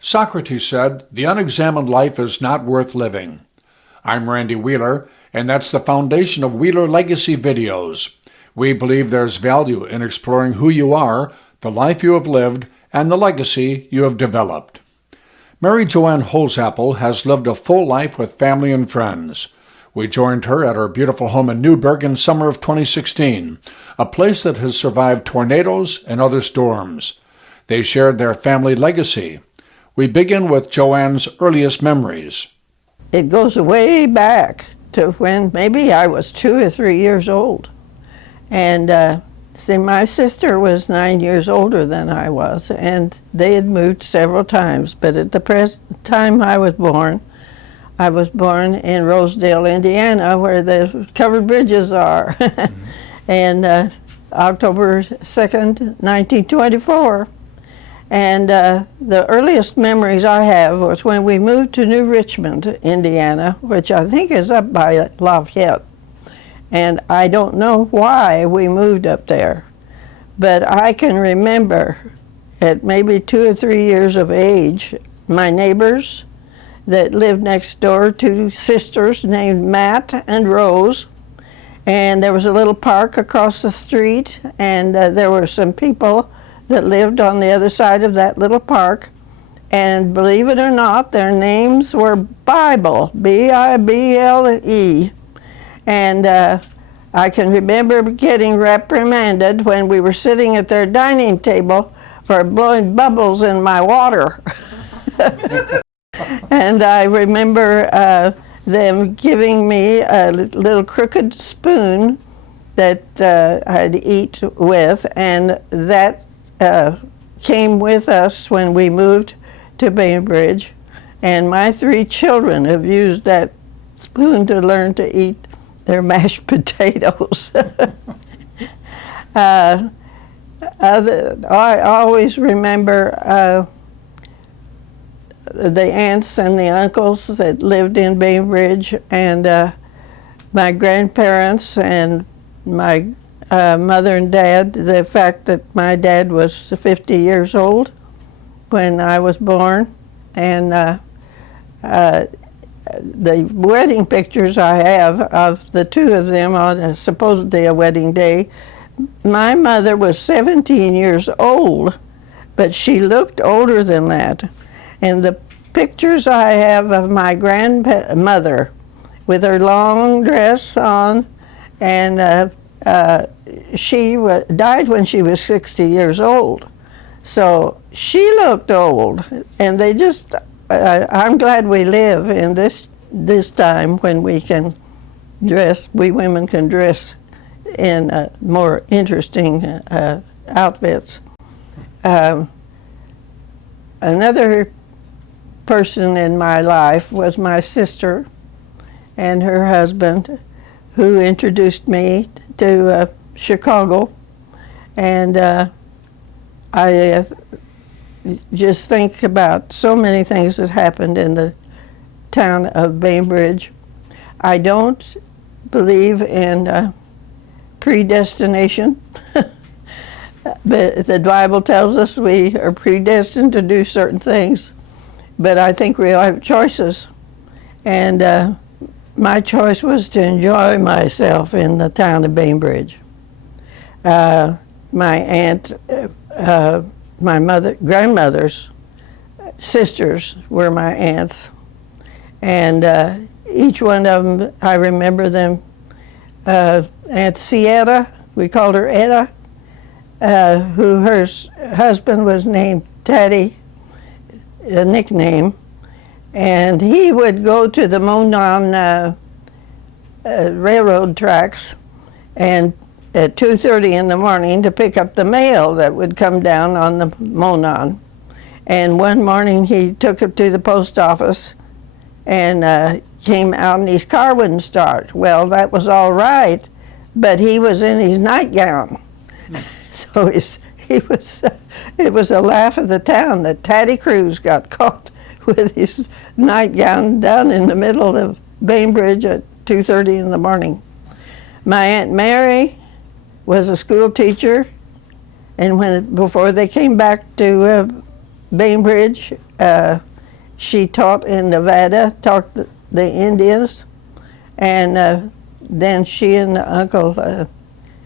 Socrates said, "The unexamined life is not worth living." I'm Randy Wheeler, and that's the foundation of Wheeler Legacy Videos. We believe there's value in exploring who you are, the life you have lived, and the legacy you have developed. Mary Joan Holsapple has lived a full life with family and friends. We joined her at her beautiful home in Newburgh in summer of 2016, a place that has survived tornadoes and other storms. They shared their family legacy. We begin with Joanne's earliest memories. It goes way back to when maybe I was 2 or 3 years old. And my sister was 9 years older than I was, and they had moved several times. But at the present time I was born in Rosedale, Indiana, where the covered bridges are. And October 2nd, 1924. And the earliest memories I have was when we moved to New Richmond, Indiana, which I think is up by Lafayette. And I don't know why we moved up there, but I can remember at maybe 2 or 3 years of age, my neighbors that lived next door, 2 sisters named Matt and Rose, and there was a little park across the street, and there were some people that lived on the other side of that little park, and believe it or not, their names were Bible, Bible, and I can remember getting reprimanded when we were sitting at their dining table for blowing bubbles in my water. And I remember them giving me a little crooked spoon that I'd eat with, and that came with us when we moved to Bainbridge, and my 3 children have used that spoon to learn to eat their mashed potatoes. I always remember the aunts and the uncles that lived in Bainbridge, and my grandparents and my mother and dad. The fact that my dad was 50 years old when I was born, and the wedding pictures I have of the 2 of them on supposedly a wedding day, my mother was 17 years old, but she looked older than that. And the pictures I have of my grandmother with her long dress on, and she died when she was 60 years old. So she looked old, and they just, I'm glad we live in this time when we can dress, we women can dress in more interesting outfits. Another person in my life was my sister and her husband, who introduced me to Chicago, and I just think about so many things that happened in the town of Bainbridge. I don't believe in predestination. But the Bible tells us we are predestined to do certain things, but I think we all have choices. And my choice was to enjoy myself in the town of Bainbridge. My aunt, my grandmother's sisters were my aunts, and each one of them, I remember them. Aunt Sieta, we called her Etta, who her husband was named Taddy, a nickname, and he would go to the Monon railroad tracks and at 2:30 in the morning to pick up the mail that would come down on the Monon. And one morning he took it to the post office and came out and his car wouldn't start. Well, that was all right, but he was in his nightgown. So it was a laugh of the town that Taddy Cruz got caught with his nightgown down in the middle of Bainbridge at 2:30 in the morning. My Aunt Mary was a school teacher, and before they came back to Bainbridge, she taught in Nevada, taught the Indians, and then she and Uncle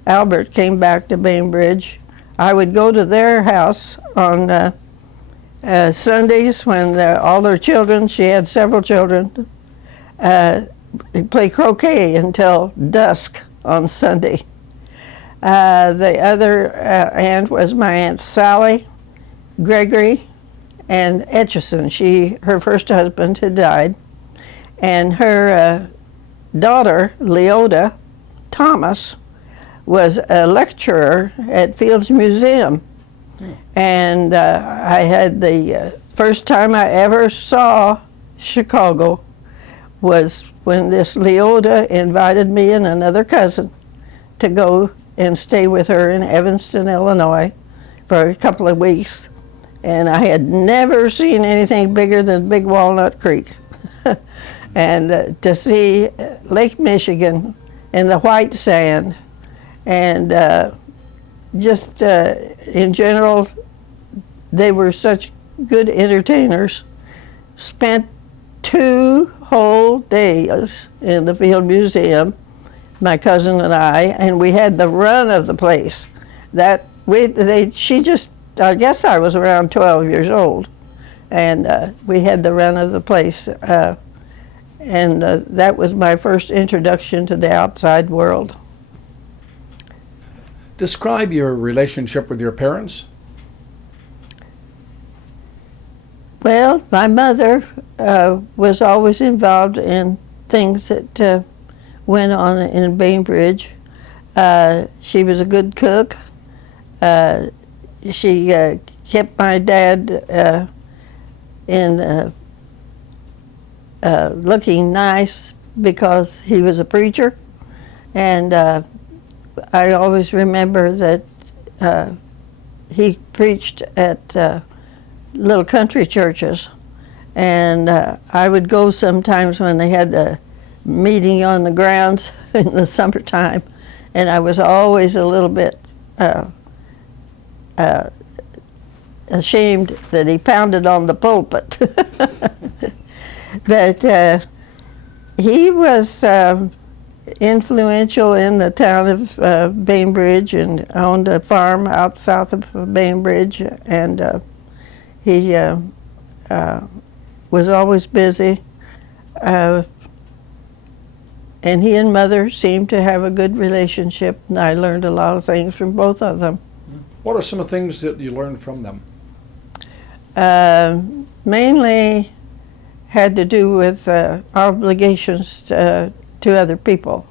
Albert came back to Bainbridge. I would go to their house on Sundays when all their children, she had several children, play croquet until dusk on Sunday. The other aunt was my Aunt Sally Gregory and Etchison. Her first husband had died, and her daughter, Leota Thomas, was a lecturer at Fields Museum. And I had the first time I ever saw Chicago was when this Leota invited me and another cousin to go and stay with her in Evanston, Illinois for a couple of weeks. And I had never seen anything bigger than Big Walnut Creek. And to see Lake Michigan and the white sand, and just in general, they were such good entertainers. Spent 2 whole days in the Field Museum, my cousin and I, and we had the run of the place. I guess I was around 12 years old, and we had the run of the place. And that was my first introduction to the outside world. Describe your relationship with your parents. Well, my mother was always involved in things that went on in Bainbridge. She was a good cook. She kept my dad in looking nice because he was a preacher, and I always remember that he preached at little country churches, and I would go sometimes when they had a meeting on the grounds in the summertime, and I was always a little bit ashamed that he pounded on the pulpit. But he was influential in the town of Bainbridge, and owned a farm out south of Bainbridge, and he was always busy. And he and Mother seemed to have a good relationship, and I learned a lot of things from both of them. What are some of the things that you learned from them? Mainly had to do with obligations to other people.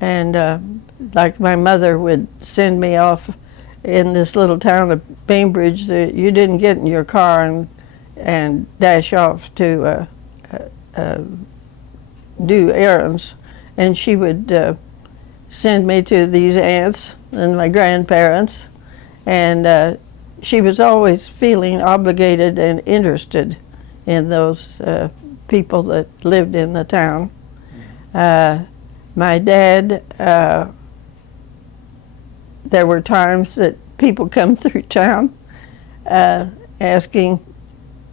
And like my mother would send me off in this little town of Bainbridge, that you didn't get in your car and dash off to do errands. And she would send me to these aunts and my grandparents, and she was always feeling obligated and interested in those people that lived in the town. My dad, there were times that people come through town asking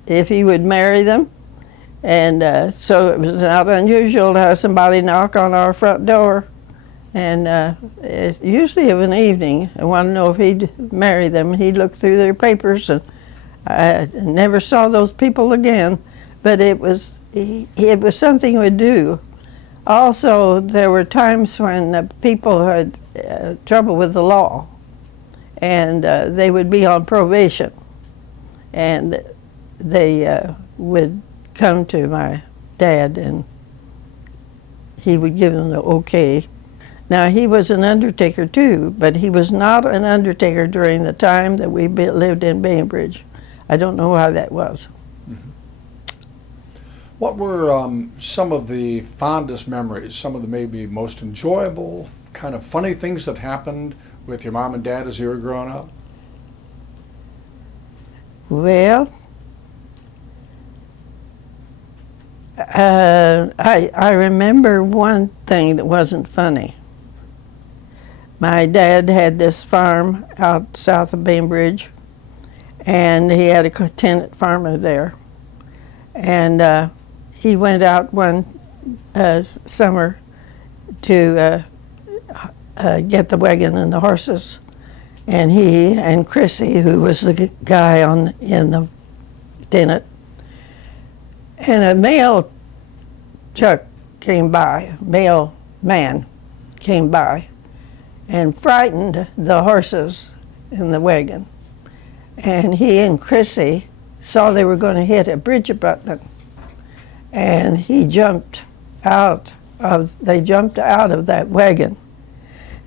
if he would marry them, and so it was not unusual to have somebody knock on our front door, and usually of an evening, and want to know if he'd marry them. He'd look through their papers, and I never saw those people again, but it was something he would do. Also, there were times when people had trouble with the law, and they would be on probation, and they would come to my dad, and he would give them the okay. Now, he was an undertaker too, but he was not an undertaker during the time that we lived in Bainbridge. I don't know how that was. Mm-hmm. What were some of the fondest memories, some of the maybe most enjoyable, kind of funny things that happened with your mom and dad as you were growing up? Well, I remember one thing that wasn't funny. My dad had this farm out south of Bainbridge, and he had a tenant farmer there. And he went out one summer to get the wagon and the horses. And he and Chrissy, who was the guy in the tent, and a mail truck came by, mail man came by, and frightened the horses in the wagon. And he and Chrissy saw they were going to hit a bridge abutment, and they jumped out of that wagon.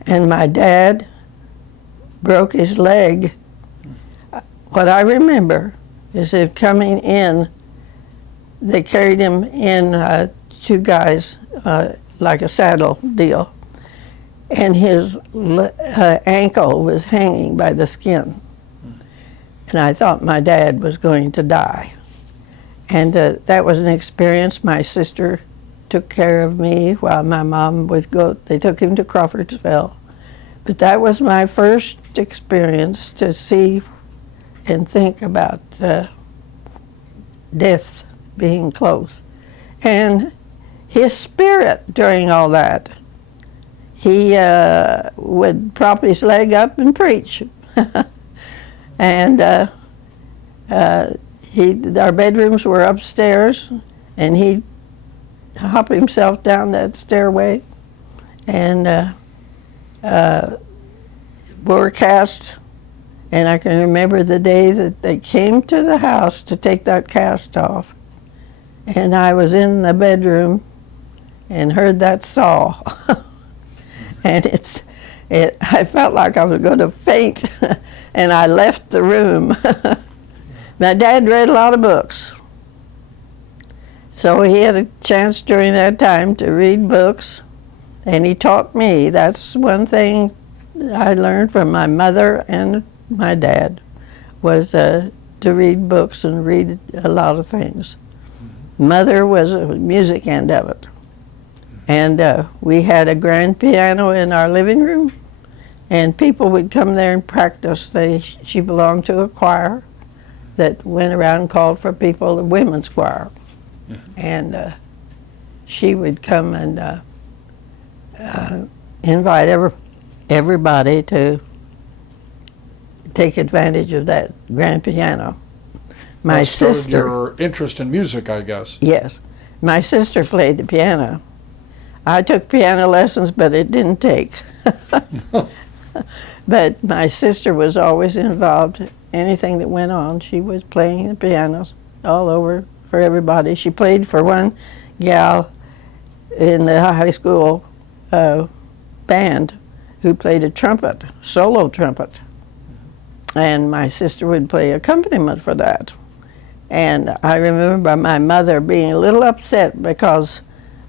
And my dad broke his leg. What I remember is him coming in, they carried him in, two guys, like a saddle deal, and his ankle was hanging by the skin. And I thought my dad was going to die. And that was an experience. My sister took care of me while my mom would go. They took him to Crawfordsville. But that was my first experience to see and think about death being close. And his spirit during all that, he would prop his leg up and preach. And our bedrooms were upstairs, and he'd hop himself down that stairway and wore a cast. And I can remember the day that they came to the house to take that cast off. And I was in the bedroom and heard that saw. And I felt like I was going to faint, and I left the room. My dad read a lot of books. So he had a chance during that time to read books, and he taught me. That's one thing I learned from my mother and my dad, was to read books and read a lot of things. Mother was a music end of it. And we had a grand piano in our living room, and people would come there and practice. She belonged to a choir that went around and called for people, the women's choir. And she would come and invite everybody to take advantage of that grand piano. My sister, your interest in music, I guess. Yes. My sister played the piano. I took piano lessons, but it didn't take. But my sister was always involved. Anything that went on, she was playing the pianos all over for everybody. She played for one gal in the high school band who played a trumpet, solo trumpet. And my sister would play accompaniment for that. And I remember my mother being a little upset because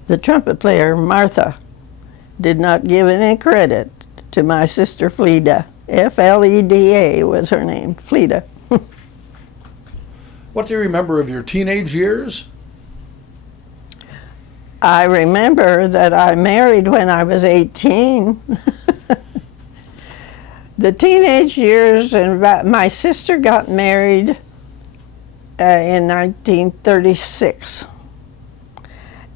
the trumpet player, Martha, did not give any credit to my sister Fleda. F-L-E-D-A was her name, Fleda. What do you remember of your teenage years? I remember that I married when I was 18. The teenage years, and my sister got married in 1936.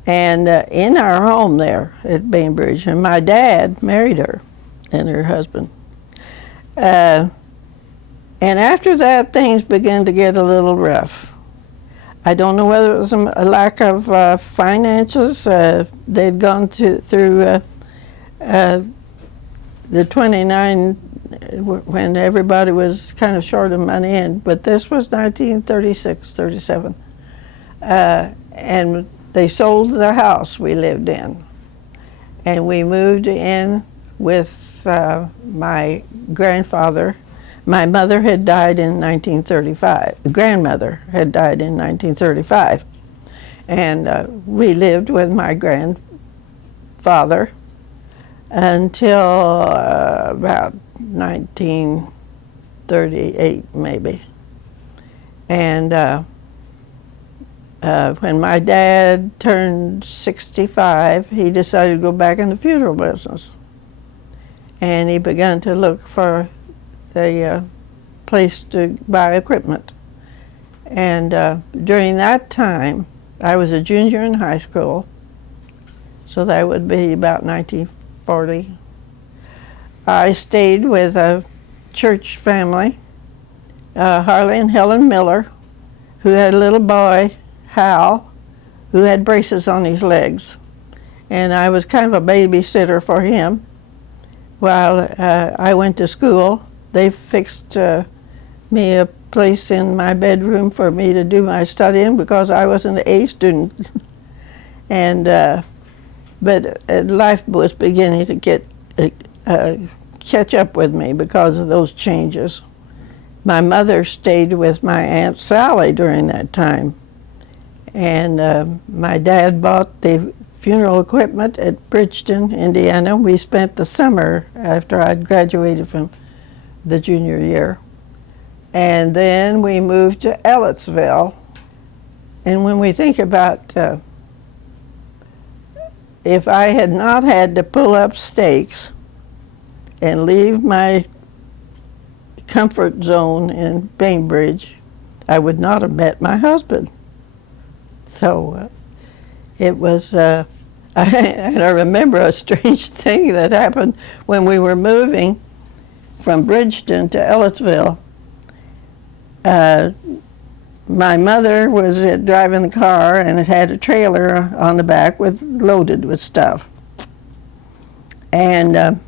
And in our home there at Bainbridge, and my dad married her and her husband. And after that, things began to get a little rough. I don't know whether it was a lack of finances. They'd gone through the 29 when everybody was kind of short of money, but this was 1936, 37. And they sold the house we lived in, and we moved in with my grandfather. My mother had died in 1935. Grandmother had died in 1935, and we lived with my grandfather until about 1938, maybe. And when my dad turned 65, he decided to go back in the funeral business. And he began to look for a place to buy equipment. And during that time, I was a junior in high school, so that would be about 1940. I stayed with a church family, Harley and Helen Miller, who had a little boy, Hal, who had braces on his legs. And I was kind of a babysitter for him while I went to school. They fixed me a place in my bedroom for me to do my studying because I was an A student. And but life was beginning to get catch up with me because of those changes. My mother stayed with my Aunt Sally during that time, and my dad bought the funeral equipment at Bridgeton, Indiana. We spent the summer after I'd graduated from the junior year. And then we moved to Ellettsville. And when we think about if I had not had to pull up stakes and leave my comfort zone in Bainbridge, I would not have met my husband. So it was, and I remember a strange thing that happened when we were moving from Bridgeton to Ellettsville. My mother was driving the car, and it had a trailer on the back loaded with stuff. And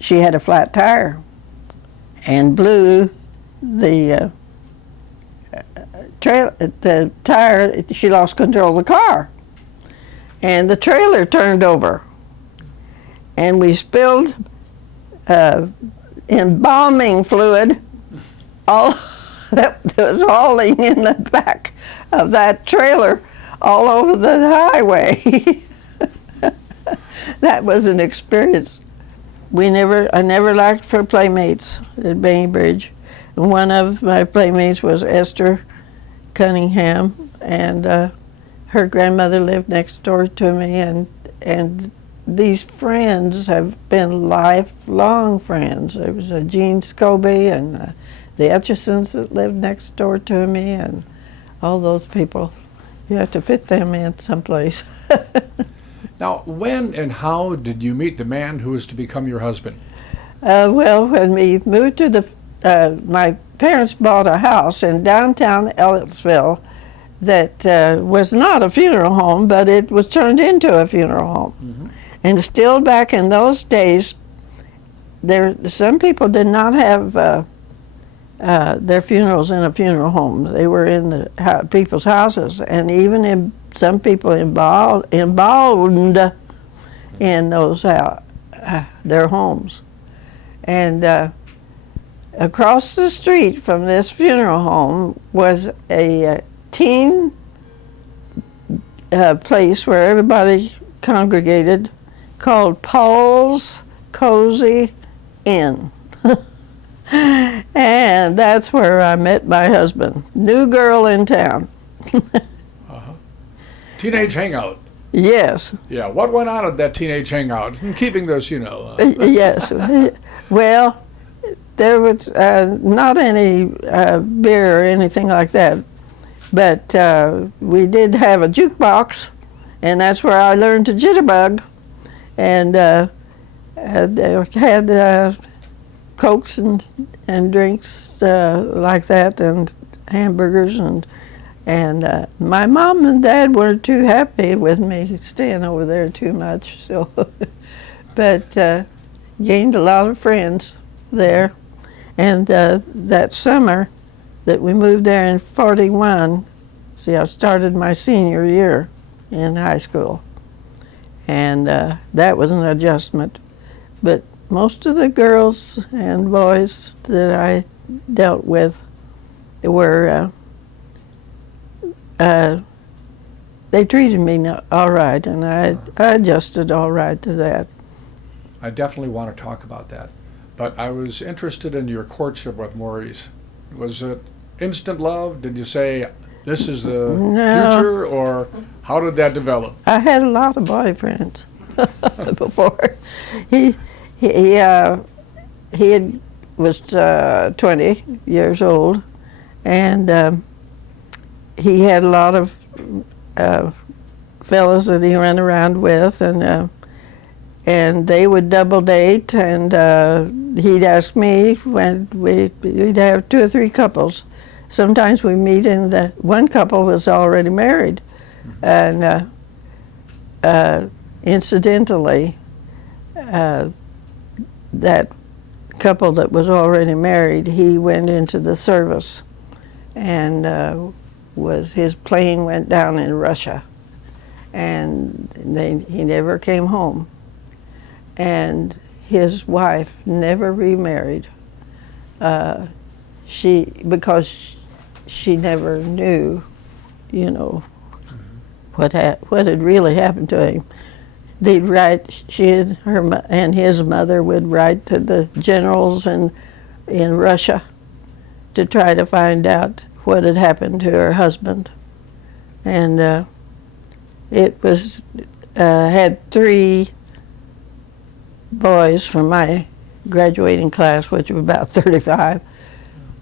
she had a flat tire and blew the tire. She lost control of the car, and the trailer turned over, and we spilled embalming fluid all that was hauling in the back of that trailer all over the highway. That was an experience. I never lacked for playmates at Bainbridge. One of my playmates was Esther Cunningham, and her grandmother lived next door to me, and these friends have been lifelong friends. There was Jean Scobie and the Etchisons that lived next door to me, and all those people. You have to fit them in someplace. Now, when and how did you meet the man who was to become your husband? Well, when we moved to my parents bought a house in downtown Ellettsville that was not a funeral home, but it was turned into a funeral home. Mm-hmm. And still back in those days, some people did not have their funerals in a funeral home. They were in the people's houses, and even some people embalmed in those their homes. And across the street from this funeral home was a teen place where everybody congregated called Paul's Cozy Inn. And that's where I met my husband. New girl in town. Teenage hangout. Yes. Yeah, what went on at that teenage hangout? And keeping this, Yes. Well, there was not any beer or anything like that, but we did have a jukebox, and that's where I learned to jitterbug, and they had Cokes and drinks like that, and hamburgers, and my mom and dad weren't too happy with me staying over there too much, so but gained a lot of friends there. And that summer that we moved there in 41, see, I started my senior year in high school, and that was an adjustment. But most of the girls and boys that I dealt with were they treated me all right, and I adjusted all right to that. I definitely want to talk about that. But I was interested in your courtship with Maurice. Was it instant love? Did you say, this is the future, or how did that develop? I had a lot of boyfriends before. He was 20 years old, and he had a lot of fellows that he ran around with, and they would double date, and he'd ask me when we'd have 2 or 3 couples. Sometimes we meet, and the one couple was already married, and incidentally, that couple that was already married, he went into the service, and his plane went down in Russia, and he never came home. And his wife never remarried. Because she never knew, what had really happened to him. They'd write. And his mother would write to the generals in Russia to try to find out what had happened to her husband. And it was had 3 boys from my graduating class, which was about 35,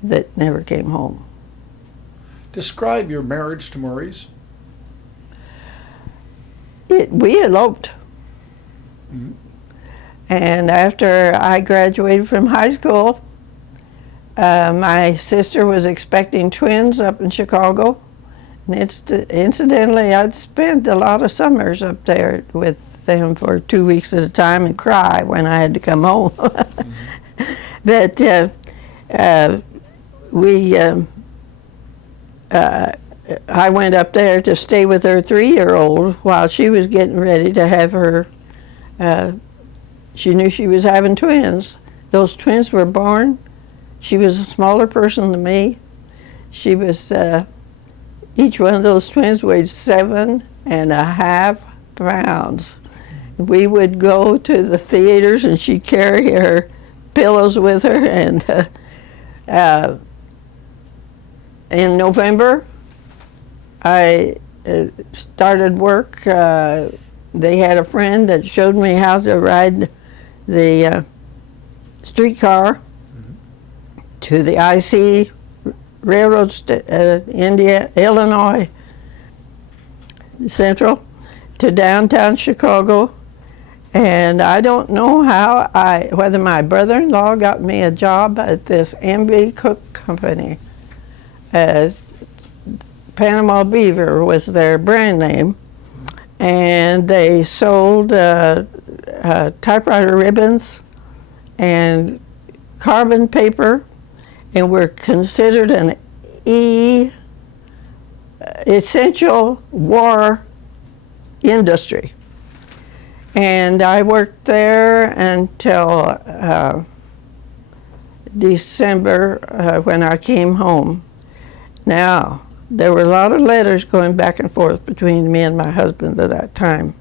that never came home. Describe your marriage to Maurice. We eloped. Mm-hmm. And after I graduated from high school, my sister was expecting twins up in Chicago. And incidentally, I'd spent a lot of summers up there with them for 2 weeks at a time and cry when I had to come home. Mm-hmm. But I went up there to stay with her 3-year-old while she was getting ready to have her. She knew she was having twins. Those twins were born. She was a smaller person than me. She was, each one of those twins weighed 7.5 pounds. We would go to the theaters, and she'd carry her pillows with her. And in November, I started work. They had a friend that showed me how to ride the streetcar to the IC Railroad, Illinois Central, to downtown Chicago. And I don't know whether my brother-in-law got me a job at this M.B. Cook Company. Panama Beaver was their brand name, and they sold typewriter ribbons and carbon paper, and were considered an essential war industry. And I worked there until December when I came home. Now, there were a lot of letters going back and forth between me and my husband at that time.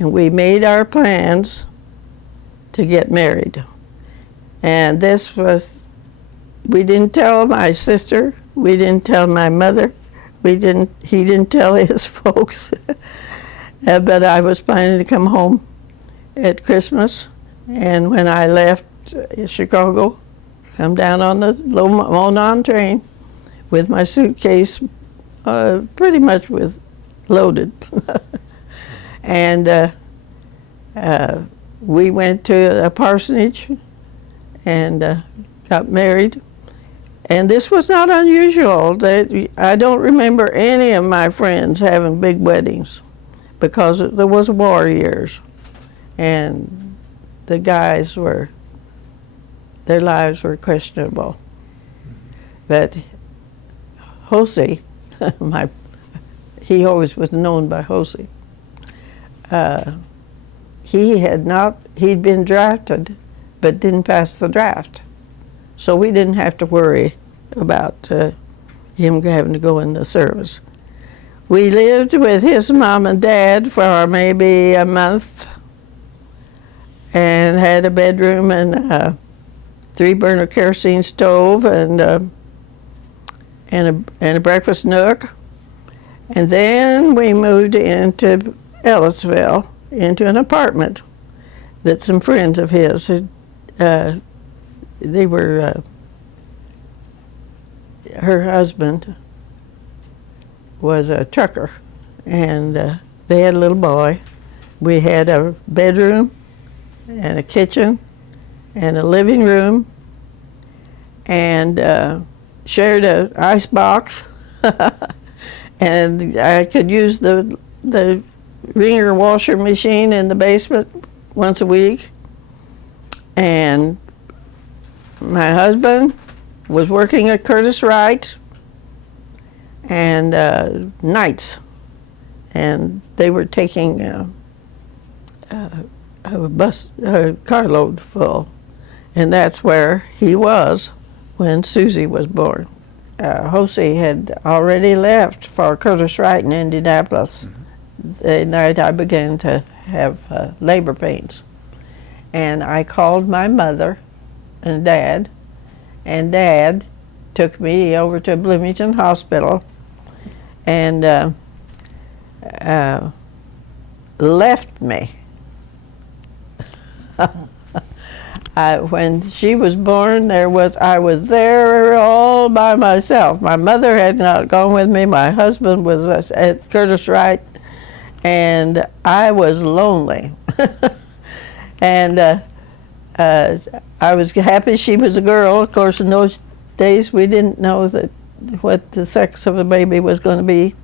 And we made our plans to get married. And we didn't tell my sister, we didn't tell my mother, he didn't tell his folks. But I was planning to come home at Christmas. And when I left Chicago, come down on the Monon train with my suitcase pretty much loaded. And we went to a parsonage and got married. And this was not unusual. I don't remember any of my friends having big weddings because there was war years. And the guys their lives were questionable. But Jose, he always was known by Jose. He'd been drafted, but didn't pass the draft. So we didn't have to worry about him having to go in the service. We lived with his mom and dad for maybe a month and had a bedroom and a 3-burner kerosene stove and a breakfast nook. And then we moved into Ellisville, into an apartment that some friends of his had, they were, her husband was a trucker, and they had a little boy. We had a bedroom and a kitchen and a living room, and shared an ice box. And I could use the wringer washer machine in the basement once a week. And my husband was working at Curtis Wright and nights, and they were taking a carload full, and that's where he was when Susie was born. Josie had already left for Curtis Wright in Indianapolis. The night I began to have labor pains. And I called my mother and Dad took me over to Bloomington Hospital and left me. When she was born, I was there all by myself. My mother had not gone with me. My husband was at Curtis Wright, and I was lonely. And I was happy she was a girl. Of course, in those days, we didn't know what the sex of the baby was going to be.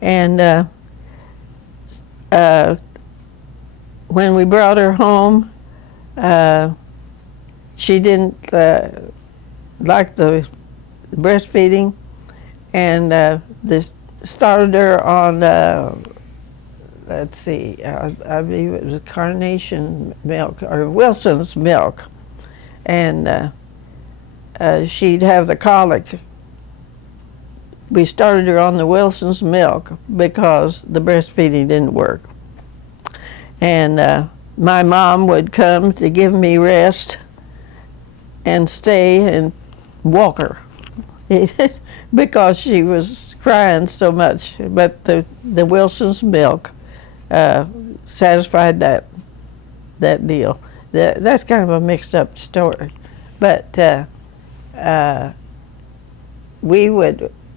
And when we brought her home, she didn't like the breastfeeding, and they started her on, let's see, I believe it was carnation milk or Wilson's milk, and she'd have the colic. We started her on the Wilson's milk because the breastfeeding didn't work. And my mom would come to give me rest and stay and walk her because she was crying so much. But the Wilson's milk satisfied that deal. That's kind of a mixed up story. But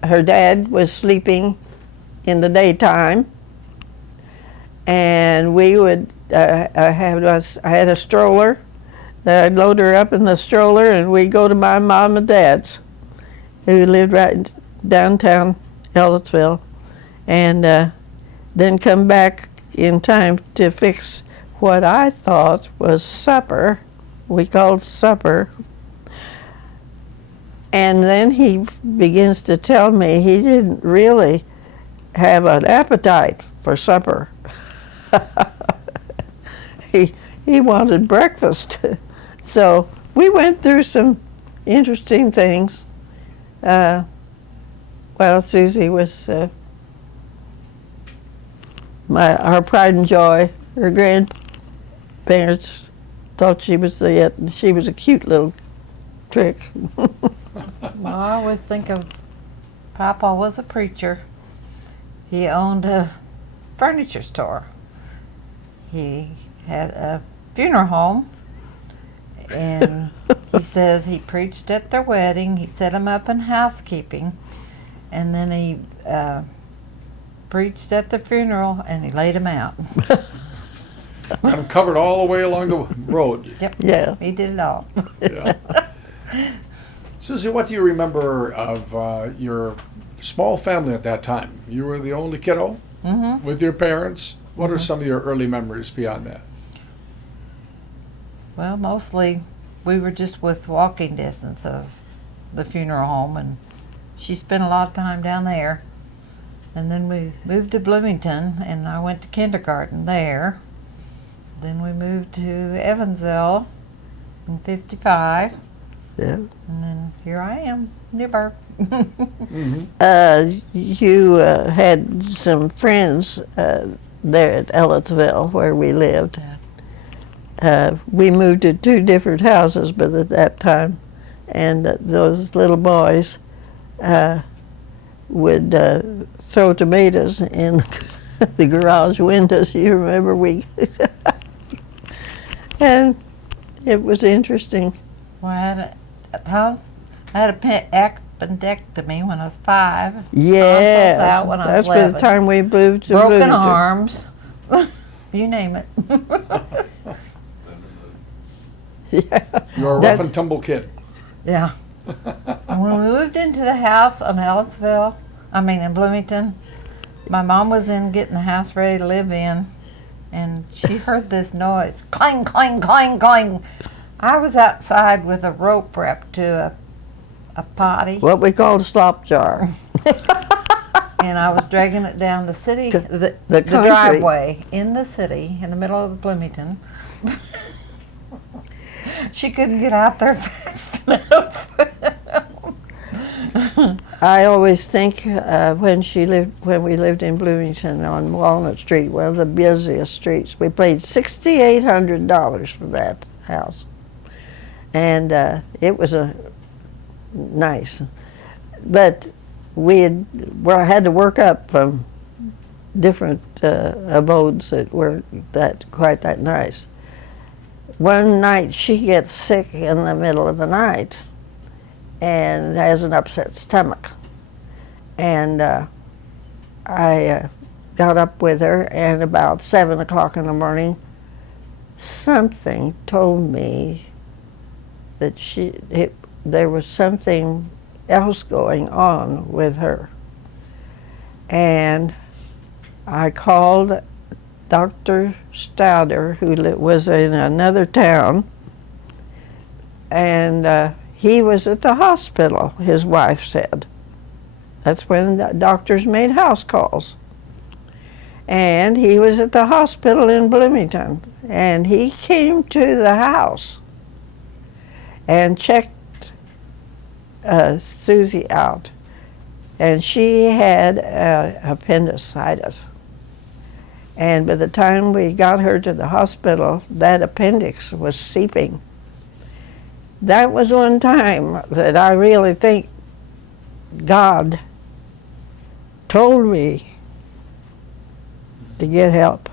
her dad was sleeping in the daytime, and we would I had a stroller that I'd load her up in the stroller, and we'd go to my mom and dad's, who lived right downtown Ellettsville, and then come back in time to fix what I thought was supper. We called supper. And then he begins to tell me he didn't really have an appetite for supper. He wanted breakfast. So we went through some interesting things. Susie was our pride and joy. Her grandparents thought she was a cute little trick. Well, I always think of Papa was a preacher. He owned a furniture store. He had a funeral home, and he says he preached at their wedding. He set them up in housekeeping, and then he preached at the funeral, and he laid them out. Got them covered all the way along the road. Yep. Yeah. He did it all. Yeah. Susie, what do you remember of your small family at that time? You were the only kiddo with your parents. What are some of your early memories beyond that? Well, mostly we were just with walking distance of the funeral home, and she spent a lot of time down there. And then we moved to Bloomington, and I went to kindergarten there. Then we moved to Evansville in '55. Yeah. And then here I am, Newburgh. You had some friends there at Ellettsville where we lived. We moved to two different houses, but at that time, and those little boys would throw tomatoes in the garage windows. You remember and it was interesting. Well, I had a appendectomy when I was 5. Yes, Tonsils out when I was that's by 11. the time we moved to Broken Bloomington. arms. You name it. Yeah. You're a rough That's- and tumble kid. Yeah. And when we moved into the house in in Bloomington, my mom was in getting the house ready to live in, and she heard this noise, clang, clang, clang, clang. I was outside with a rope wrapped to a potty, What we called a slop jar. and I was dragging it down the city, the concrete. driveway in the city, in the middle of Bloomington. She couldn't get out there fast enough. I always think when we lived in Bloomington on Walnut Street, one of the busiest streets, we paid $6,800 for that house, and it was nice, but I had to work up from different abodes that weren't quite that nice. One night she gets sick in the middle of the night and has an upset stomach. And I got up with her, and about 7 o'clock in the morning, something told me that there was something else going on with her. And I called Dr. Stouder, who was in another town, and he was at the hospital, his wife said. That's when the doctors made house calls. And he was at the hospital in Bloomington, and he came to the house and checked Susie out, and she had appendicitis. And by the time we got her to the hospital, that appendix was seeping. That was one time that I really think God told me to get help.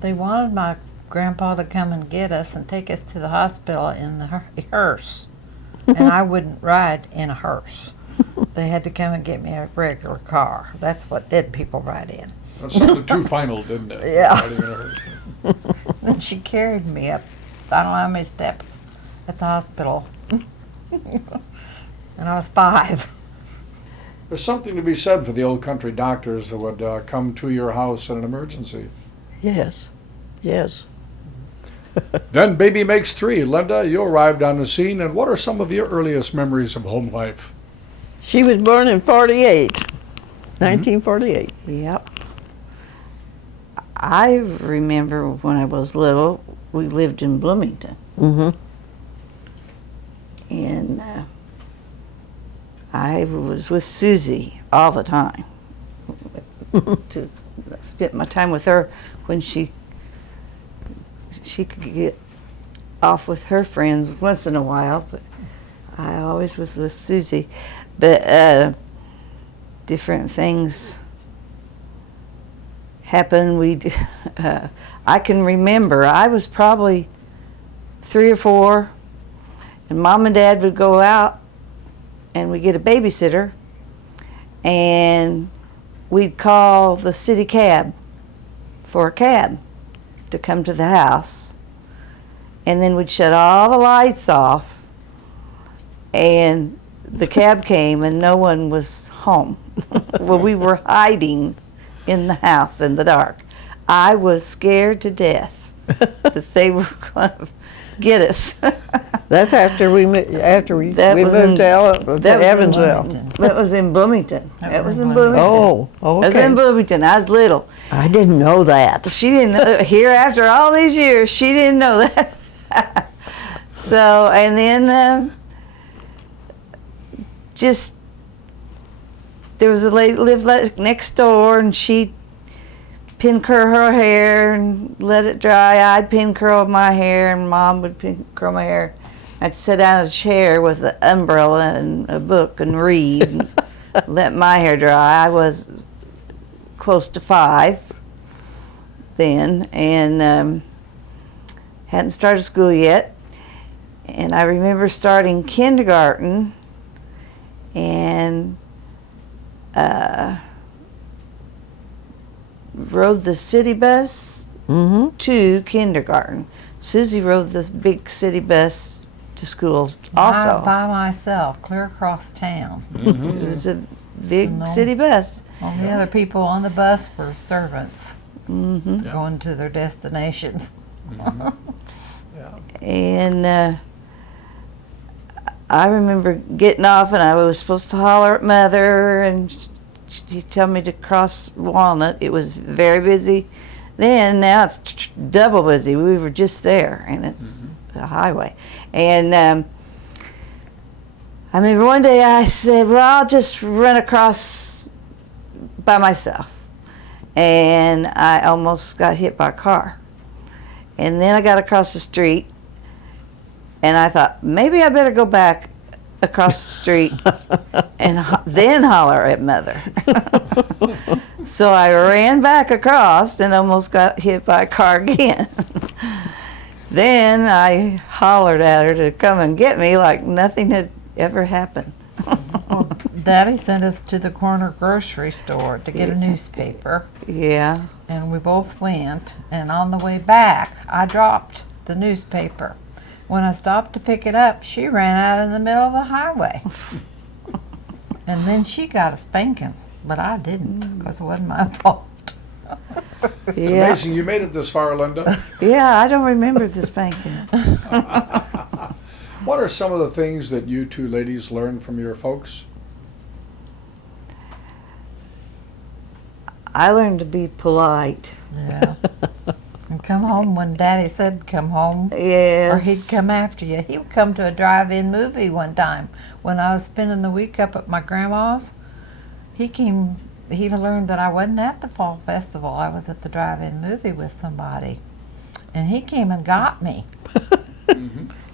They wanted my grandpa to come and get us and take us to the hospital in the hearse, and I wouldn't ride in a hearse. They had to come and get me a regular car. That's what dead people ride in. That sounded too final, didn't it? Yeah. Riding in a hearse. Then she carried me up I don't know how many steps at the hospital. And I was 5. There's something to be said for the old country doctors that would come to your house in an emergency. Yes, yes. Then baby makes 3. Linda, you arrived on the scene, and what are some of your earliest memories of home life? She was born in 1948. Yep. I remember when I was little, we lived in Bloomington, Mm-hmm. and I was with Susie all the time. To spend my time with her when she could get off with her friends once in a while, but I always was with Susie. But different things happened. I can remember I was probably 3 or 4, and Mom and Dad would go out and we'd get a babysitter, and we'd call the city cab for a cab to come to the house, and then we'd shut all the lights off, and the cab came and no one was home. Well, we were hiding in the house in the dark. I was scared to death that they were going to get us. That's after we moved to Evansville. That was in Bloomington. That was in in Bloomington. Oh, That was okay. in Bloomington. I was little. I didn't know that. She didn't know. Here, after all these years, she didn't know that. So, and then just there was a lady lived next door, and she'd pin curl her hair and let it dry. I'd pin curl my hair, and Mom would pin curl my hair. I'd sit down in a chair with an umbrella and a book and read and let my hair dry. I was close to 5 then, and hadn't started school yet. And I remember starting kindergarten, and rode the city bus to kindergarten. Susie rode this big city bus to school also. By myself, clear across town. It was a big city bus. All the other people on the bus were servants going to their destinations. And I remember getting off, and I was supposed to holler at Mother, and she told me to cross Walnut. It was very busy then. Now it's double busy. We were just there, and it's a highway. And I remember one day I said, well, I'll just run across by myself. And I almost got hit by a car. And then I got across the street, and I thought, maybe I better go back across the street and then holler at Mother. So I ran back across and almost got hit by a car again. Then I hollered at her to come and get me like nothing had ever happened. Well, Daddy sent us to the corner grocery store to get a newspaper. Yeah. And we both went, and on the way back, I dropped the newspaper. When I stopped to pick it up, she ran out in the middle of the highway. And then she got a spanking, but I didn't, because it wasn't my fault. It's amazing you made it this far, Linda. Yeah, I don't remember the spanking. What are some of the things that you two ladies learned from your folks? I learned to be polite. Yeah. And come home when Daddy said come home. Yes. Or he'd come after you. He would come to a drive-in movie one time when I was spending the week up at my grandma's. He learned that I wasn't at the fall festival. I was at the drive-in movie with somebody. And he came and got me.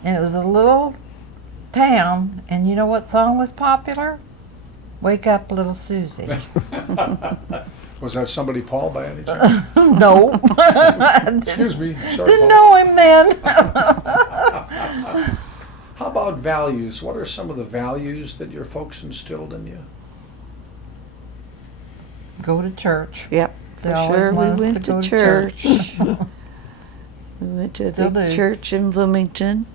And it was a little town, and you know what song was popular? Wake Up Little Susie. Was that somebody Paul by any chance? No. Excuse me. Sorry, Didn't Paul. know him then. How about values? What are some of the values that your folks instilled in you? Go to church. Yep, They for always sure. want We us went to go to to church. church. We went to a Still big do. church in Bloomington.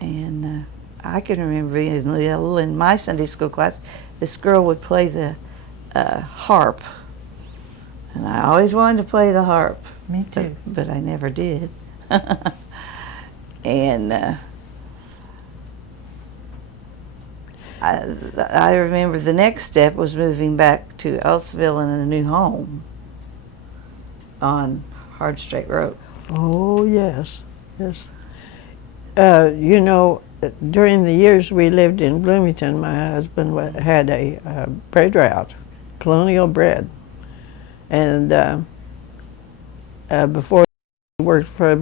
And I can remember being little in my Sunday school class, this girl would play the harp. And I always wanted to play the harp. Me too. But I never did. And I remember the next step was moving back to Eltsville in a new home on Hard Straight Road. Oh, yes, yes. You know, during the years we lived in Bloomington, my husband had a bread route, colonial bread. And before he worked for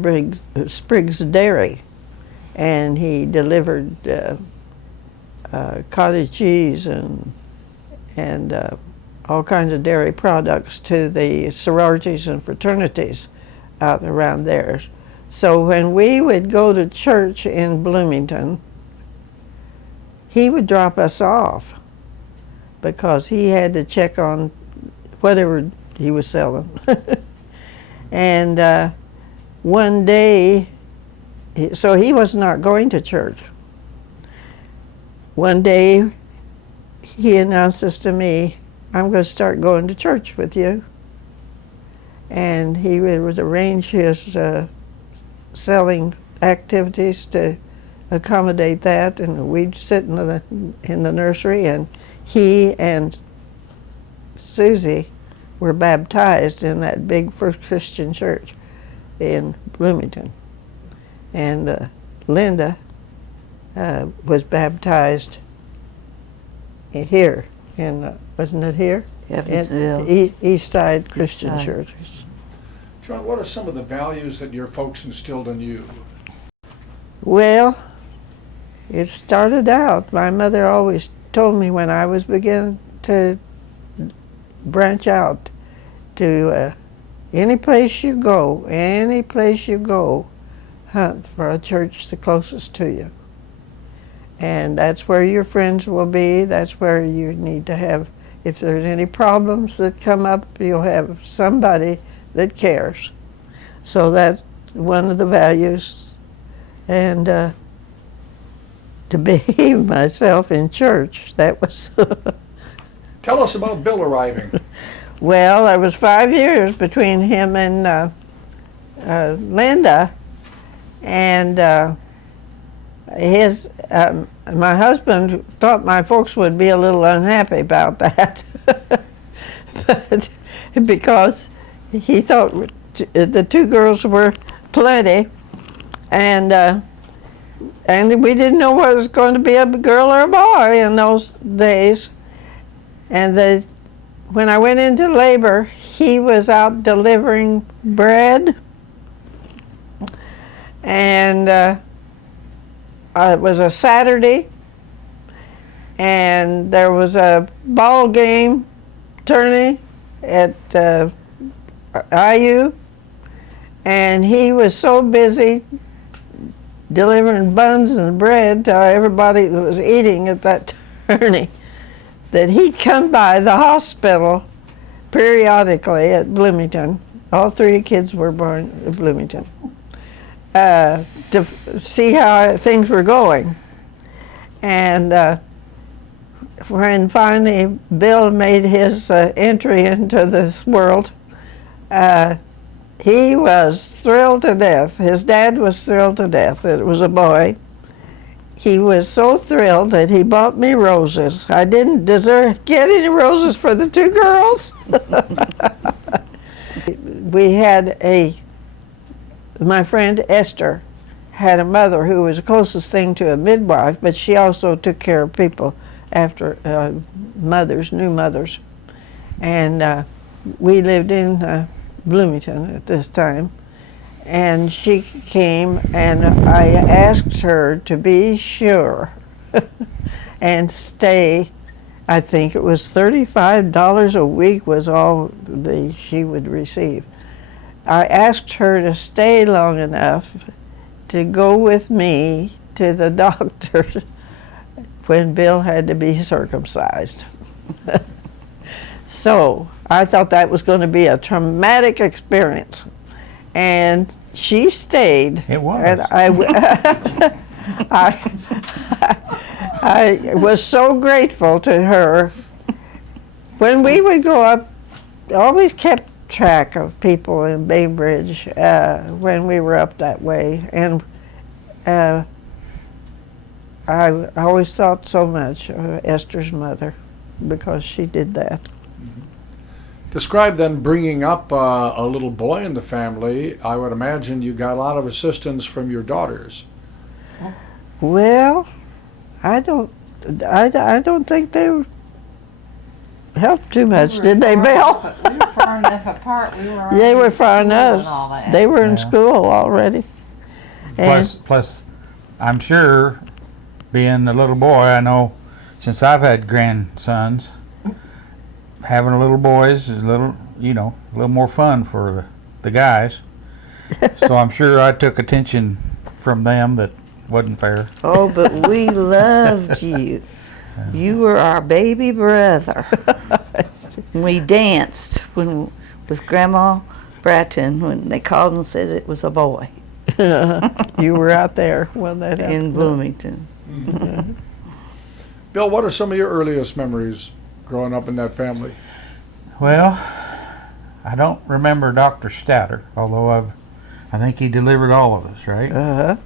Spriggs Dairy, and he delivered cottage cheese and all kinds of dairy products to the sororities and fraternities out around there. So when we would go to church in Bloomington, he would drop us off because he had to check on whatever he was selling. And one day, so he was not going to church. One day, he announces to me, I'm going to start going to church with you. And he would arrange his selling activities to accommodate that, and we'd sit in the nursery, and he and Susie were baptized in that big First Christian Church in Bloomington. And Linda was baptized here in, wasn't it here? Evansville. East Side Christian Side. Church. John, what are some of the values that your folks instilled in you? Well, it started out, my mother always told me when I was beginning to branch out to any place you go, hunt for a church the closest to you. And that's where your friends will be. That's where you need to have, if there's any problems that come up, you'll have somebody that cares. So that's one of the values. And to behave myself in church, that was... Tell us about Bill arriving. Well, there was 5 years between him and Linda, and my husband thought my folks would be a little unhappy about that, but because he thought the two girls were plenty, and we didn't know whether it was going to be a girl or a boy in those days. And when I went into labor, he was out delivering bread, and it was a Saturday, and there was a ball game tourney at IU, and he was so busy delivering buns and bread to everybody that was eating at that tourney that he'd come by the hospital periodically at Bloomington. All three kids were born at Bloomington, to see how things were going. And when finally Bill made his entry into this world, he was thrilled to death. His dad was thrilled to death that it was a boy. He was so thrilled that he bought me roses. I didn't get any roses for the two girls. We had my friend Esther had a mother who was the closest thing to a midwife, but she also took care of people after new mothers. And we lived in Bloomington at this time. And she came, and I asked her to be sure and stay. I think it was $35 a week was all she would receive. I asked her to stay long enough to go with me to the doctor when Bill had to be circumcised. So I thought that was going to be a traumatic experience. And she stayed. It was. And I was so grateful to her. When we would go up, I always kept track of people in Bainbridge when we were up that way. And I always thought so much of Esther's mother because she did that. Describe then bringing up a little boy in the family. I would imagine you got a lot of assistance from your daughters. Well, I don't think they helped too much, did they, Bill? We were far enough apart. They were far enough. They were in school already. Plus, I'm sure, being a little boy, I know since I've had grandsons, having a little boys is a little more fun for the guys. So I'm sure I took attention from them that wasn't fair. Oh, but we loved you. You were our baby brother. We danced with Grandma Bratton when they called and said it was a boy. You were out there when that happened. In Bloomington. Mm-hmm. Bill, what are some of your earliest memories growing up in that family? Well, I don't remember Dr. Stouter, although I think he delivered all of us, right? Uh-huh.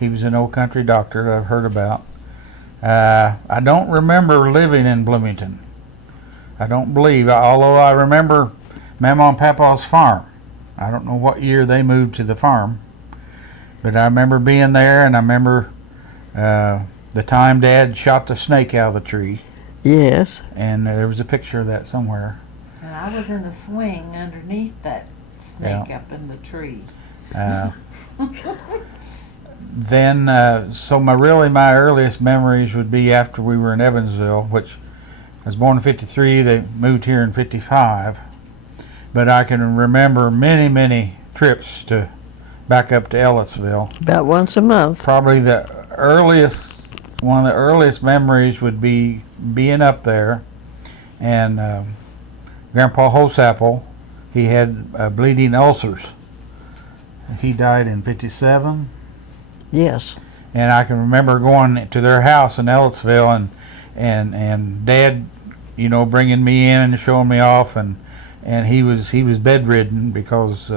He was an old country doctor I've heard about. I don't remember living in Bloomington. I don't believe, although I remember Mama and Papa's farm. I don't know what year they moved to the farm, but I remember being there, and I remember the time Dad shot the snake out of the tree. Yes. And there was a picture of that somewhere. And I was in the swing underneath that snake up in the tree. Then, so my earliest memories would be after we were in Evansville, which I was born in 53, they moved here in 55. But I can remember many, many trips back up to Ellettsville. About once a month. Probably the earliest one of the earliest memories would be being up there, and Grandpa Holsapple, he had bleeding ulcers. He died in '57. Yes. And I can remember going to their house in Ellettsville, and Dad, you know, bringing me in and showing me off, and he was bedridden because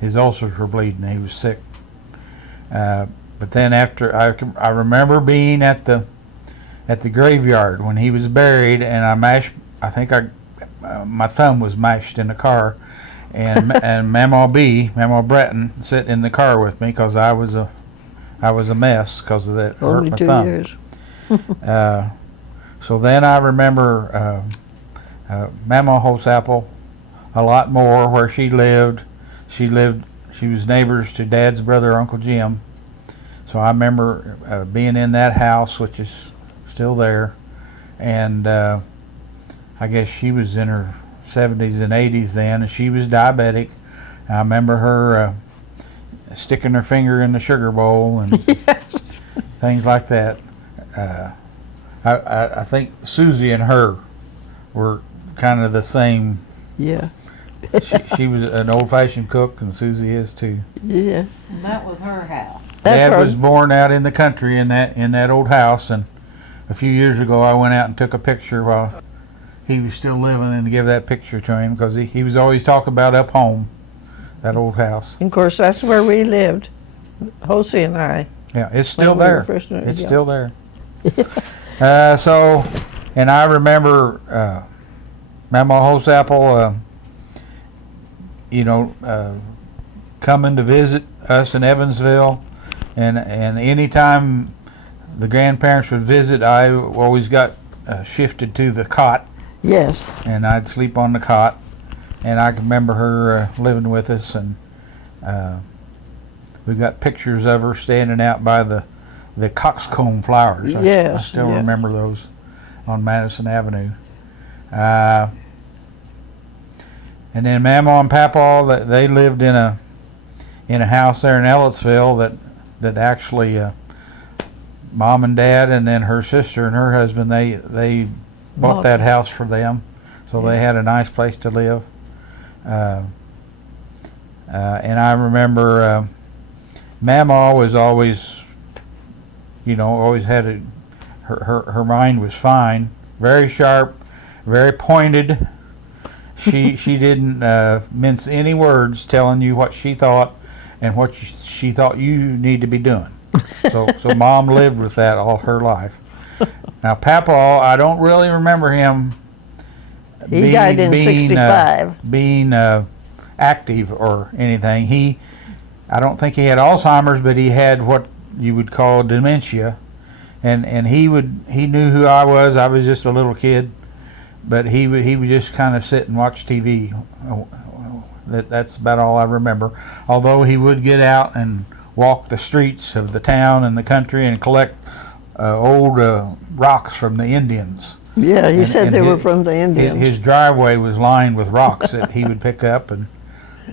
his ulcers were bleeding. He was sick. But then after I remember being at the graveyard when he was buried, and my thumb was mashed in the car, and and Mama Breton, sat in the car with me because I was a mess because of that. Only hurt my 2 thumb. years. So then I remember Mama Holsapple a lot more, where she lived. She was neighbors to Dad's brother, Uncle Jim. So I remember being in that house, which is still there, and I guess she was in her 70s and 80s then, and she was diabetic. I remember her sticking her finger in the sugar bowl and Yes. things like that. I think Susie and her were kind of the same. Yeah. She was an old-fashioned cook, and Susie is too. Yeah. And that was her house. Dad right. was born out in the country in that old house, and a few years ago I went out and took a picture while he was still living, and gave that picture to him because he was always talking about up home, that old house. And of course, that's where we lived, Hosey and I. Yeah, it's still When we were there. first married, It's yeah. still there. And I remember Mama Holsapple, coming to visit us in Evansville, and anytime the grandparents would visit, I always got shifted to the cot, Yes. and I'd sleep on the cot. And I can remember her living with us, and we got pictures of her standing out by the coxcomb flowers. I Yes, still yeah. remember those on Madison Avenue. And then Mama and Papa, they lived in a house there in Ellettsville that actually Mom and Dad, and then her sister and her husband, they bought that house for them, so they had a nice place to live. And I remember Mama was always, always had her mind was fine, very sharp, very pointed. She didn't mince any words, telling you what she thought and what she thought you need to be doing. So Mom lived with that all her life. Now Papa, I don't really remember him. He died in '65. Being active or anything. I don't think he had Alzheimer's, but he had what you would call dementia, and he knew who I was. I was just a little kid, but he would just kind of sit and watch TV. That's about all I remember. Although he would get out and walk the streets of the town and the country and collect old rocks from the Indians. Yeah, he said and they were his- from the Indians. His driveway was lined with rocks that he would pick up, and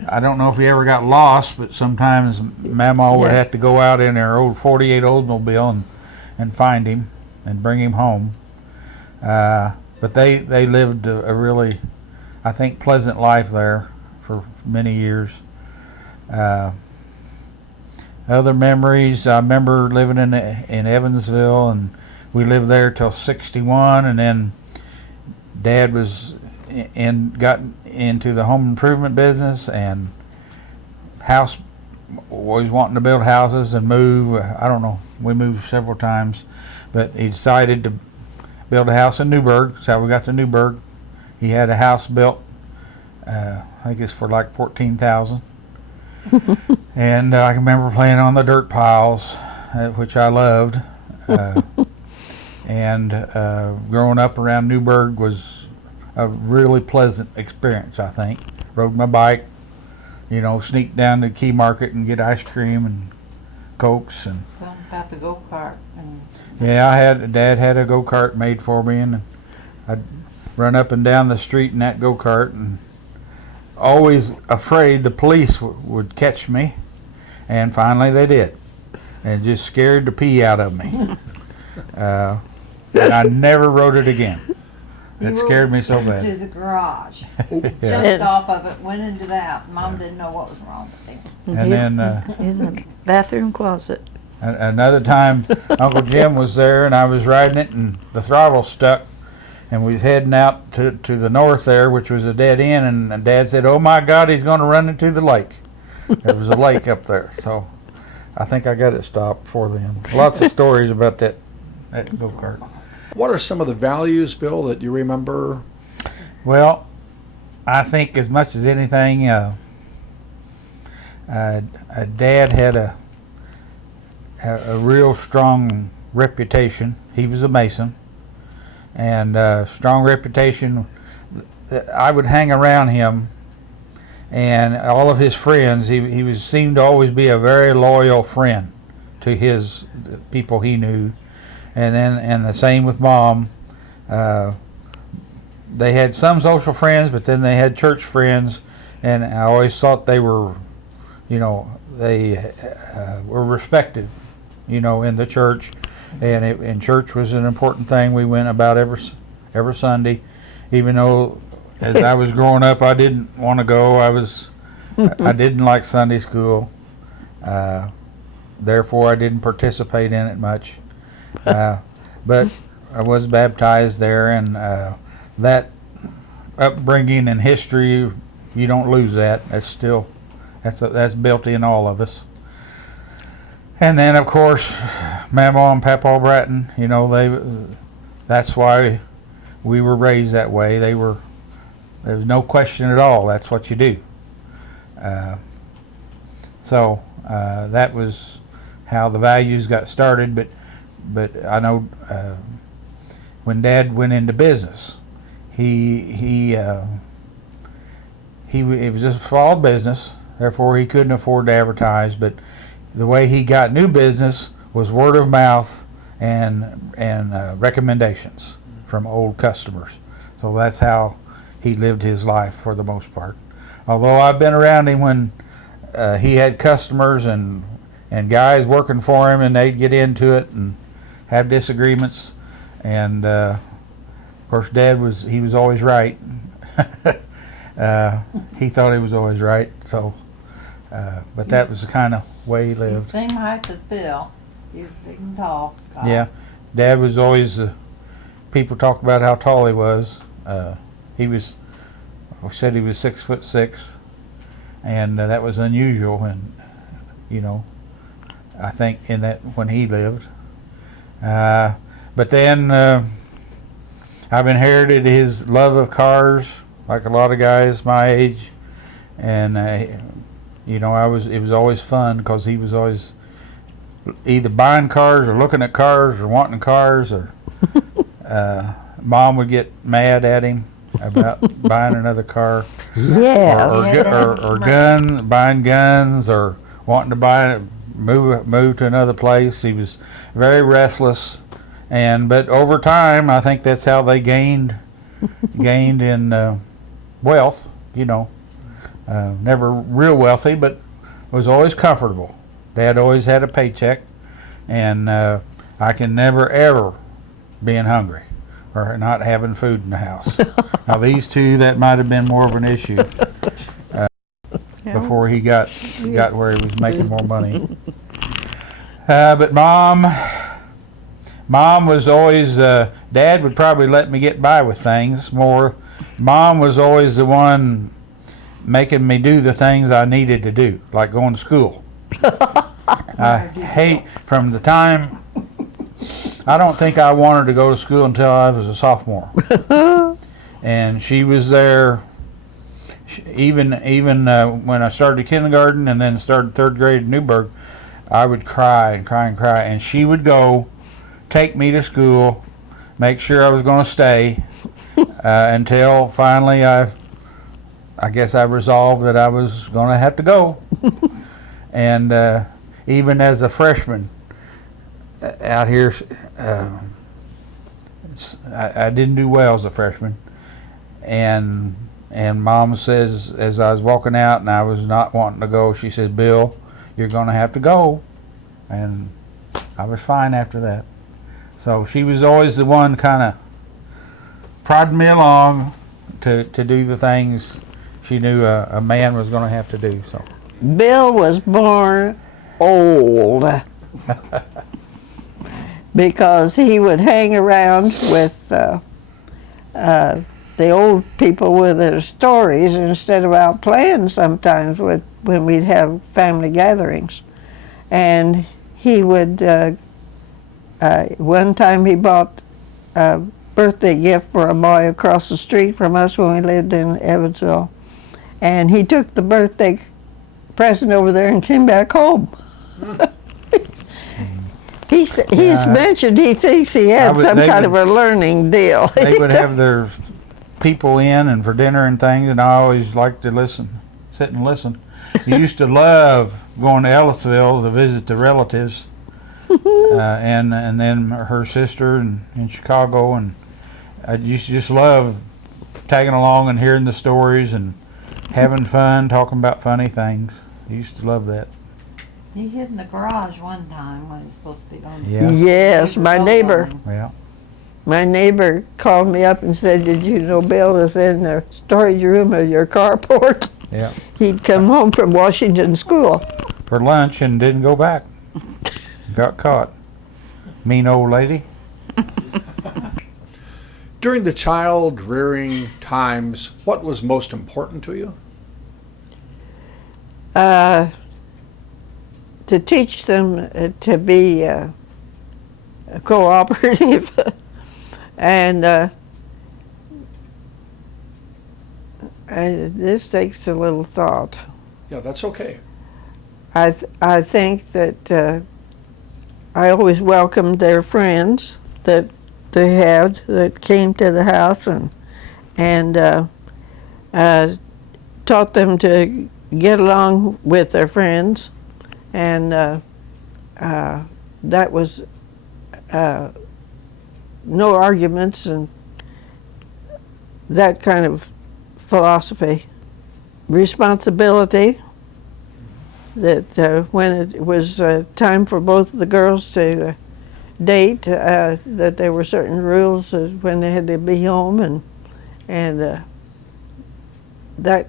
I don't know if he ever got lost, but sometimes Mama would Yeah. have to go out in her old '48 Oldsmobile and find him and bring him home. But they lived a really, I think, pleasant life there for many years. Other memories, I remember living in Evansville, and we lived there till '61, and then Dad got into the home improvement business, and always wanting to build houses and move. I don't know, we moved several times, but he decided to build a house in Newburgh. That's how we got to Newburgh. He had a house built, I think it's for like $14,000. And I can remember playing on the dirt piles, which I loved. And growing up around Newburgh was a really pleasant experience, I think. Rode my bike, sneaked down to Key Market and get ice cream and Cokes. And Tell them about the go-kart. And yeah, Dad had a go-kart made for me, and I'd run up and down the street in that go-kart, and always afraid the police would catch me, and finally they did, and just scared the pee out of me. And I never rode it again. It He scared me so rolled into bad. the garage, Yeah. jumped off of it, went into the house. Mom didn't know what was wrong with him. And then in the bathroom closet. another time, Uncle Jim was there, and I was riding it, and the throttle stuck, and we was heading out to the north there, which was a dead end, and Dad said, "Oh my God, he's going to run into the lake." There was a lake up there, so I think I got it stopped before then. Lots of stories about that go-kart. What are some of the values, Bill, that you remember? Well, I think as much as anything, Dad had a real strong reputation. He was a Mason, and strong reputation. I would hang around him, and all of his friends. He seemed to always be a very loyal friend to his people he knew, and the same with Mom. They had some social friends, but then they had church friends, and I always thought they were, they were respected, in the church, and church was an important thing. We went about every Sunday, even though as I was growing up, I didn't want to go. I didn't like Sunday school, therefore I didn't participate in it much, but I was baptized there, and that upbringing and history, you don't lose that. That's built in all of us. And then of course, Mama and Papa Bratton, that's why we were raised that way. There was no question at all. That's what you do. So that was how the values got started. But I know when Dad went into business, it was just a small business, therefore he couldn't afford to advertise. But the way he got new business was word of mouth and recommendations from old customers. So that's how he lived his life for the most part. Although I've been around him when he had customers and guys working for him, and they'd get into it and have disagreements, and of course Dad was always right. He thought he was always right, so but that was the kind of way he He's lived. the same height as Bill. He's big and tall. Yeah, Dad was always. People talk about how tall he was. We said he was 6'6", and that was unusual, and I think in that when he lived. But then I've inherited his love of cars, like a lot of guys my age, and it was always fun because he was always either buying cars or looking at cars or wanting cars, or Mom would get mad at him about buying another car, or buying guns, or wanting to move to another place. He was very restless, but over time, I think that's how they gained in wealth. Never real wealthy, but was always comfortable. Dad always had a paycheck, and I can never ever being hungry or not having food in the house. Now these two, that might have been more of an issue before he got where he was making more money. But Mom was always, Dad would probably let me get by with things more. Mom was always the one making me do the things I needed to do, like going to school. I hate from the time, I don't think I wanted to go to school until I was a sophomore. And she was there even when I started kindergarten and then started third grade in Newburgh. I would cry and cry and cry, and she would go take me to school, make sure I was going to stay, until finally I guess I resolved that I was going to have to go. And even as a freshman out here, I didn't do well as a freshman. And Mom says, as I was walking out and I was not wanting to go, she says, "Bill, you're going to have to go." And I was fine after that. So she was always the one kind of prodding me along to do the things she knew a man was going to have to do. So Bill was born old because he would hang around with the old people with their stories instead of out playing sometimes when we'd have family gatherings. And he would, one time he bought a birthday gift for a boy across the street from us when we lived in Evansville. And he took the birthday present over there and came back home. He's mentioned he thinks he had some kind of a learning deal. They would have their people in and for dinner and things, and I always liked to sit and listen. He used to love going to Ellisville to visit the relatives, and then her sister in Chicago, and I used to just love tagging along and hearing the stories and having fun, talking about funny things. I used to love that. He hid in the garage one time when he was supposed to be on the Yeah. Yes, my neighbor. Yeah. My neighbor called me up and said, "Did you know Bill is in the storage room of your carport?" Yeah. He'd come home from Washington school. For lunch and didn't go back. Got caught. Mean old lady. During the child rearing times, what was most important to you? To teach them to be cooperative and this takes a little thought. Yeah, that's okay. I think that I always welcomed their friends that they had that came to the house and taught them to get along with their friends, and that was no arguments and that kind of philosophy. Responsibility, that when it was time for both of the girls to date, that there were certain rules when they had to be home, and that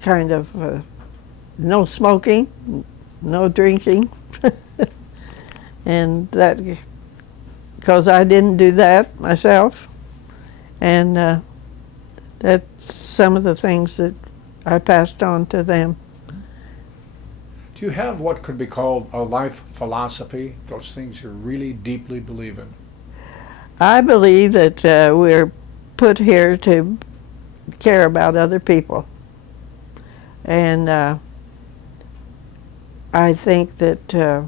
kind of no smoking, no drinking, and that because I didn't do that myself, and that's some of the things that I passed on to them. Do you have what could be called a life philosophy, those things you really deeply believe in? I believe that we're put here to care about other people. And I think that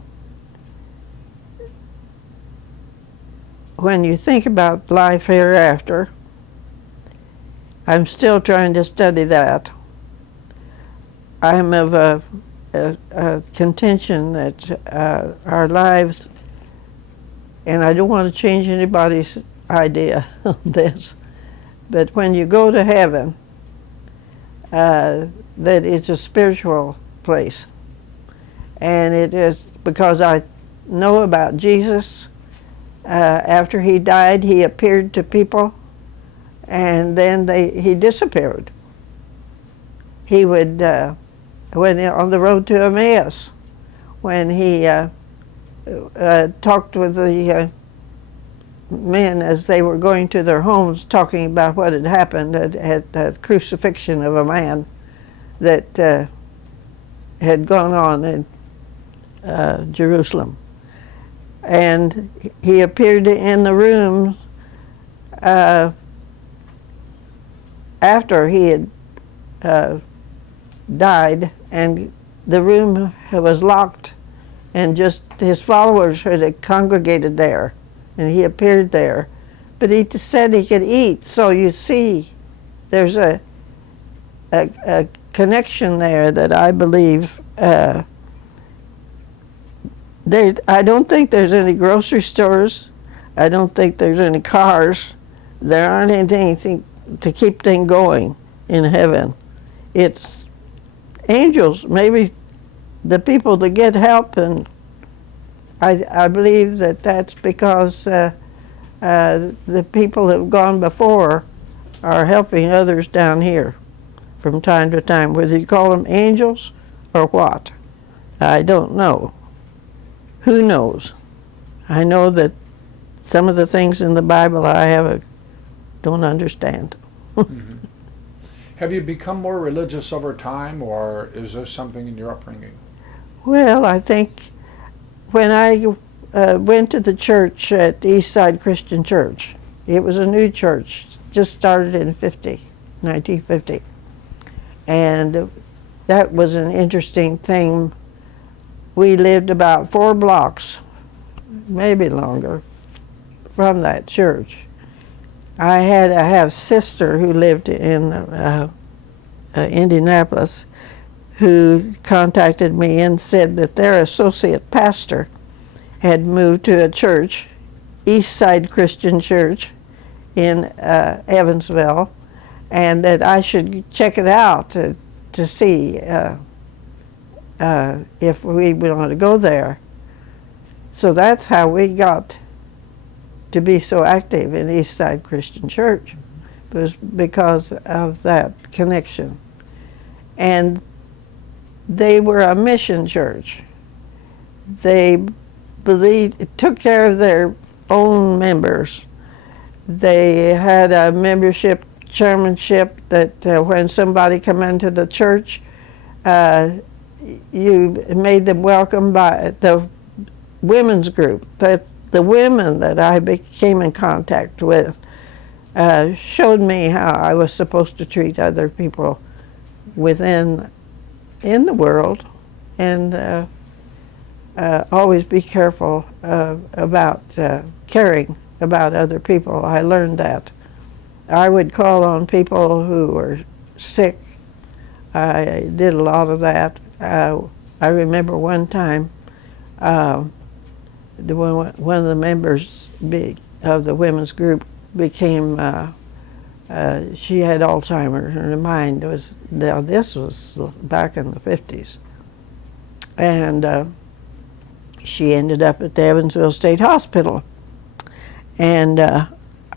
when you think about life hereafter, I'm still trying to study that. I'm of a contention that our lives, and I don't want to change anybody's idea on this, but when you go to heaven, that it's a spiritual place. And it is because I know about Jesus. After he died, he appeared to people, and then he disappeared. He would, when on the road to Emmaus, when he talked with the men as they were going to their homes, talking about what had happened at the crucifixion of a man that had gone on in Jerusalem. And he appeared in the room after he had died, and the room was locked, and just his followers had congregated there, and he appeared there. But he said he could eat, so you see there's a connection there that I believe. I don't think there's any grocery stores. I don't think there's any cars. There aren't anything to keep things going in heaven. It's angels, maybe the people that get help and I believe that that's because the people that have gone before are helping others down here from time to time. Whether you call them angels or what, I don't know. Who knows? I know that some of the things in the Bible don't understand. Mm-hmm. Have you become more religious over time, or is this something in your upbringing? Well, I think when I went to the church at Eastside Christian Church, it was a new church, just started in 1950. And that was an interesting thing. We lived about 4 blocks, maybe longer, from that church. I had a half-sister who lived in Indianapolis, who contacted me and said that their associate pastor had moved to a church, Eastside Christian Church in Evansville, and that I should check it out to see if we wanted to go there. So that's how we got to be so active in Eastside Christian Church. It was because of that connection. And they were a mission church. They took care of their own members. They had a membership chairmanship that when somebody come into the church, you made them welcome by the women's group. That the women that I came in contact with showed me how I was supposed to treat other people in the world, and always be careful about caring about other people. I learned that. I would call on people who were sick. I did a lot of that. I remember one time one of the members of the women's group became, she had Alzheimer's, and her mind was, now this was back in the 50s. And she ended up at the Evansville State Hospital. And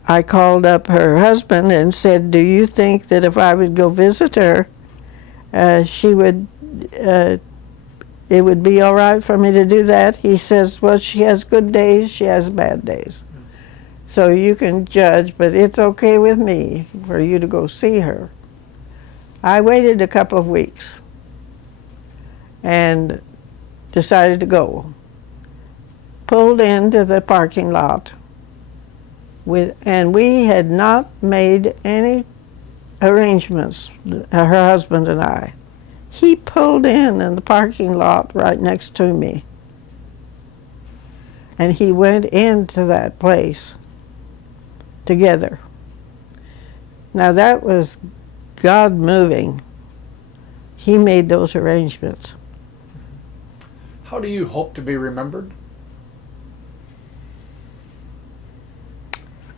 I called up her husband and said, do you think that if I would go visit her, it would be all right for me to do that? He says, well, she has good days, she has bad days. So you can judge, but it's okay with me for you to go see her. I waited a couple of weeks and decided to go. Pulled into the parking lot, and we had not made any arrangements, her husband and I. He pulled in the parking lot right next to me. And he went into that place together. Now that was God moving. He made those arrangements. How do you hope to be remembered?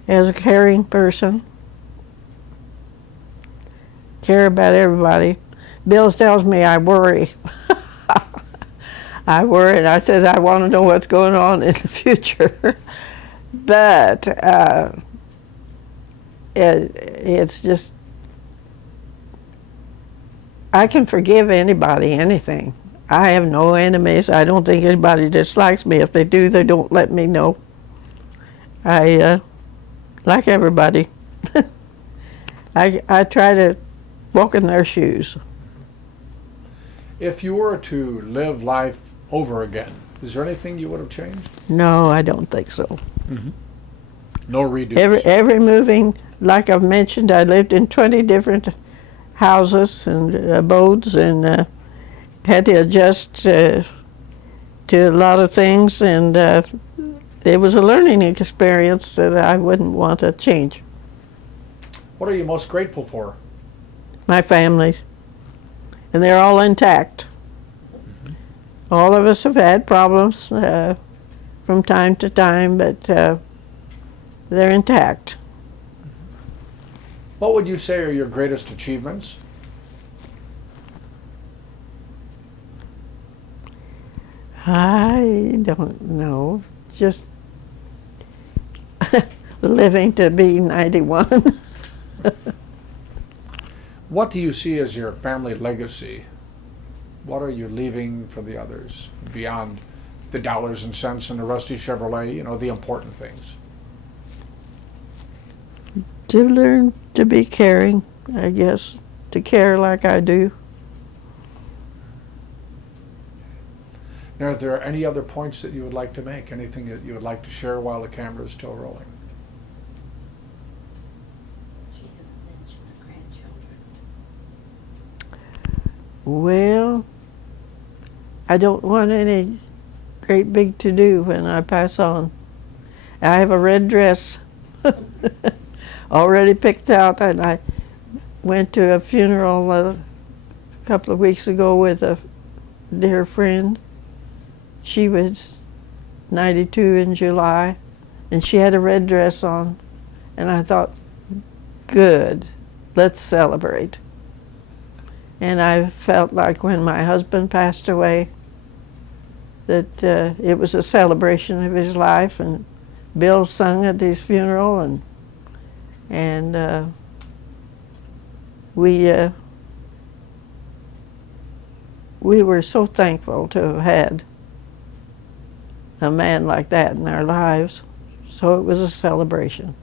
As a caring person. Care about everybody. Bill tells me I worry. I worry, and I said I want to know what's going on in the future. But it's just, I can forgive anybody, anything. I have no enemies. I don't think anybody dislikes me. If they do, they don't let me know. I like everybody. I try to walk in their shoes. If you were to live life over again, is there anything you would have changed? No, I don't think so. Mm-hmm. No redos? Every moving, like I've mentioned, I lived in 20 different houses and abodes, and had to adjust to a lot of things, and it was a learning experience that I wouldn't want to change. What are you most grateful for? My family, and they're all intact. Mm-hmm. All of us have had problems from time to time, but they're intact. What would you say are your greatest achievements? I don't know. Just living to be 91. What do you see as your family legacy? What are you leaving for the others beyond the dollars and cents and the rusty Chevrolet, you know, the important things? To learn to be caring, I guess, to care like I do. Now, are there any other points that you would like to make? Anything that you would like to share while the camera is still rolling? She hasn't mentioned the grandchildren. Well, I don't want any great big to-do when I pass on. I have a red dress already picked out, and I went to a funeral a couple of weeks ago with a dear friend. She was 92 in July, and she had a red dress on, and I thought, good, let's celebrate. And I felt like when my husband passed away that it was a celebration of his life, and Bill sung at his funeral, and we were so thankful to have had a man like that in our lives, so it was a celebration.